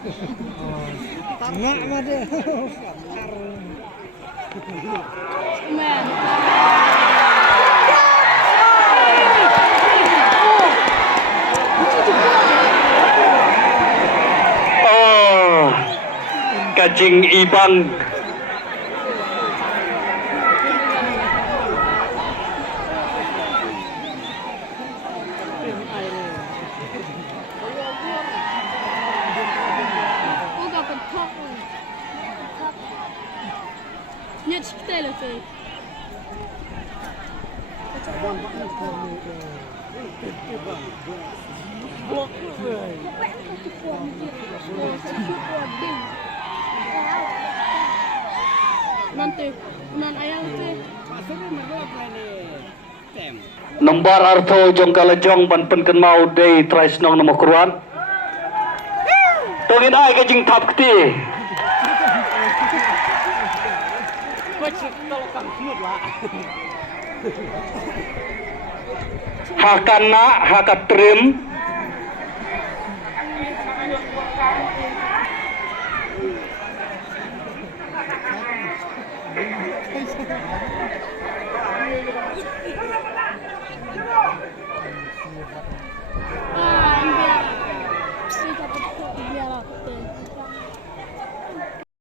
Nak ada. Men. Oh, kacing ibang. Uga på toppen. Nie ćkitele te. Nanti, nan ayam te. Nombar arto jong kalajong ban penken mau day tries nong nomor keruan. Tongin ai kajing tap keti. Hakana hakatrim.